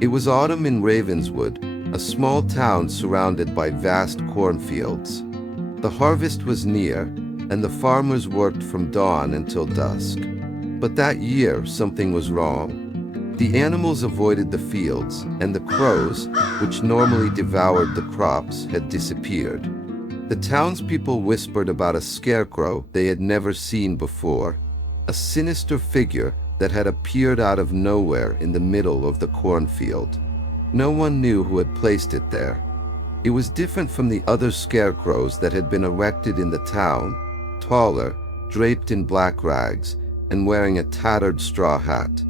It was autumn in Ravenswood, a small town surrounded by vast cornfields. The harvest was near, and the farmers worked from dawn until dusk. But that year, something was wrong. The animals avoided the fields, and the crows, which normally devoured the crops, had disappeared. The townspeople whispered about a scarecrow they had never seen before, a sinister figure that had appeared out of nowhere in the middle of the cornfield. No one knew who had placed it there. It was different from the other scarecrows that had been erected in the town, taller, draped in black rags, and wearing a tattered straw hat.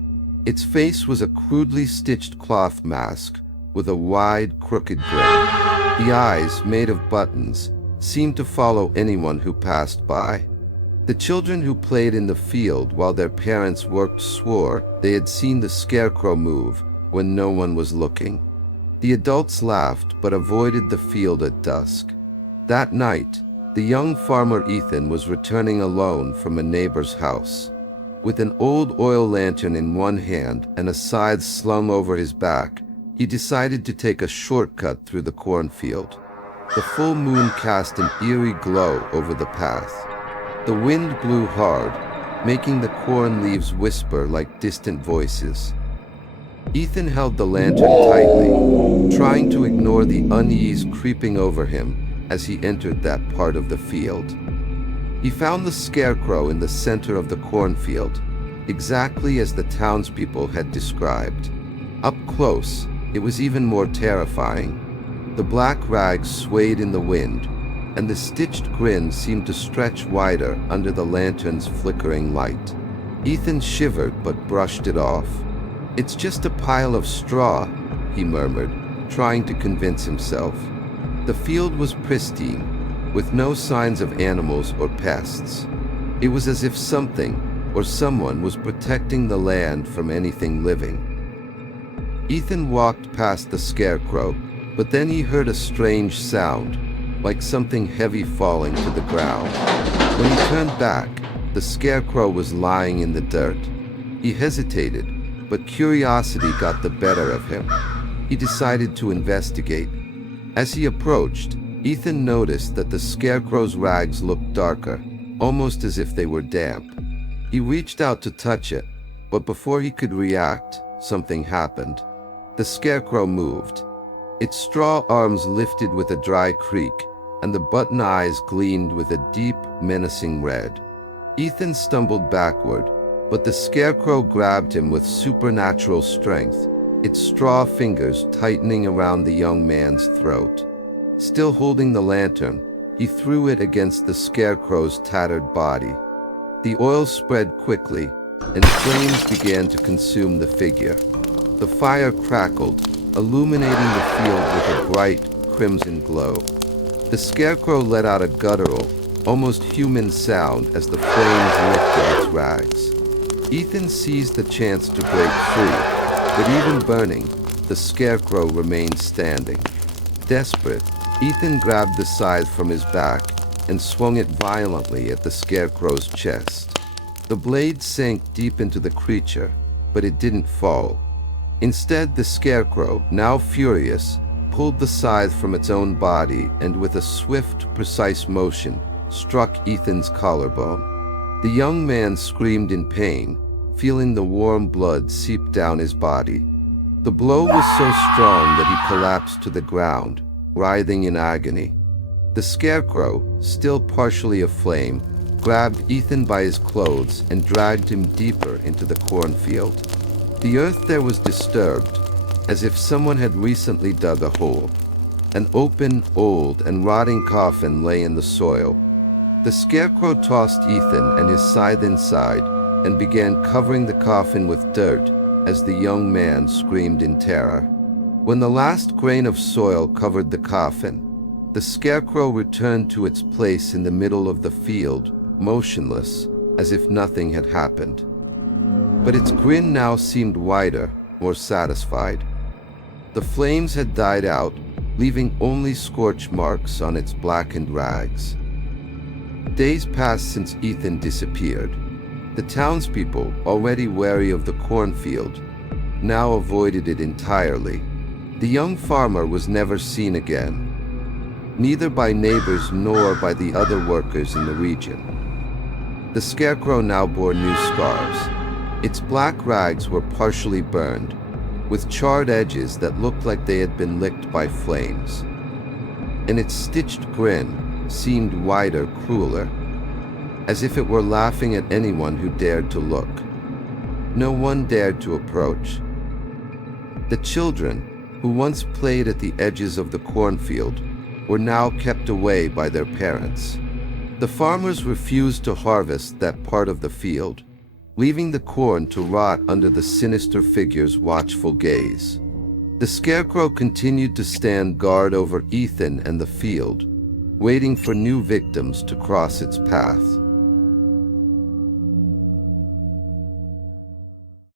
Its face was a crudely stitched cloth mask with a wide, crooked grin. The eyes, made of buttons, seemed to follow anyone who passed by. The children who played in the field while their parents worked swore they had seen the scarecrow move when no one was looking. The adults laughed but avoided the field at dusk. That night, the young farmer Ethan was returning alone from a neighbor's house. With an old oil lantern in one hand and a scythe slung over his back, he decided to take a shortcut through the cornfield. The full moon cast an eerie glow over the path. The wind blew hard, making the corn leaves whisper like distant voices. Ethan held the lantern tightly, trying to ignore the unease creeping over him as he entered that part of the field. He found the scarecrow in the center of the cornfield, exactly as the townspeople had described. Up close, it was even more terrifying. The black rags swayed in the wind, and the stitched grin seemed to stretch wider under the lantern's flickering light. Ethan shivered but brushed it off. "It's just a pile of straw," he murmured, trying to convince himself. The field was pristine, with no signs of animals or pests. It was as if something or someone was protecting the land from anything living. Ethan walked past the scarecrow, but then he heard a strange sound, like something heavy falling to the ground. When he turned back, the scarecrow was lying in the dirt. He hesitated, but curiosity got the better of him. He decided to investigate. As he approached, Ethan noticed that the scarecrow's rags looked darker, almost as if they were damp. He reached out to touch it, but before he could react, something happened. The scarecrow moved. Its straw arms lifted with a dry creak, and the button eyes gleamed with a deep, menacing red. Ethan stumbled backward, but the scarecrow grabbed him with supernatural strength, its straw fingers tightening around the young man's throat. Still holding the lantern, he threw it against the scarecrow's tattered body. The oil spread quickly, and flames began to consume the figure. The fire crackled, illuminating the field with a bright, crimson glow. The scarecrow let out a guttural, almost human sound as the flames lifted its rags. Ethan seized the chance to break free, but even burning, the scarecrow remained standing. Desperate, Ethan grabbed the scythe from his back and swung it violently at the scarecrow's chest. The blade sank deep into the creature, but it didn't fall. Instead, the scarecrow, now furious, pulled the scythe from its own body and with a swift, precise motion, struck Ethan's collarbone. The young man screamed in pain, feeling the warm blood seep down his body. The blow was so strong that he collapsed to the ground, writhing in agony. The scarecrow, still partially aflame, grabbed Ethan by his clothes and dragged him deeper into the cornfield. The earth there was disturbed, as if someone had recently dug a hole. An open, old, and rotting coffin lay in the soil. The scarecrow tossed Ethan and his scythe inside and began covering the coffin with dirt as the young man screamed in terror. When the last grain of soil covered the coffin, the scarecrow returned to its place in the middle of the field, motionless, as if nothing had happened. But its grin now seemed wider, more satisfied. The flames had died out, leaving only scorch marks on its blackened rags. Days passed since Ethan disappeared. The townspeople, already wary of the cornfield, now avoided it entirely. The young farmer was never seen again, neither by neighbors nor by the other workers in the region. The Scarecrow now bore new scars. Its black rags were partially burned, with charred edges that looked like they had been licked by flames. And its stitched grin seemed wider, crueler, as if it were laughing at anyone who dared to look. No one dared to approach. The children, who once played at the edges of the cornfield, were now kept away by their parents. The farmers refused to harvest that part of the field, leaving the corn to rot under the sinister figure's watchful gaze. The Scarecrow continued to stand guard over Ethan and the field, waiting for new victims to cross its path.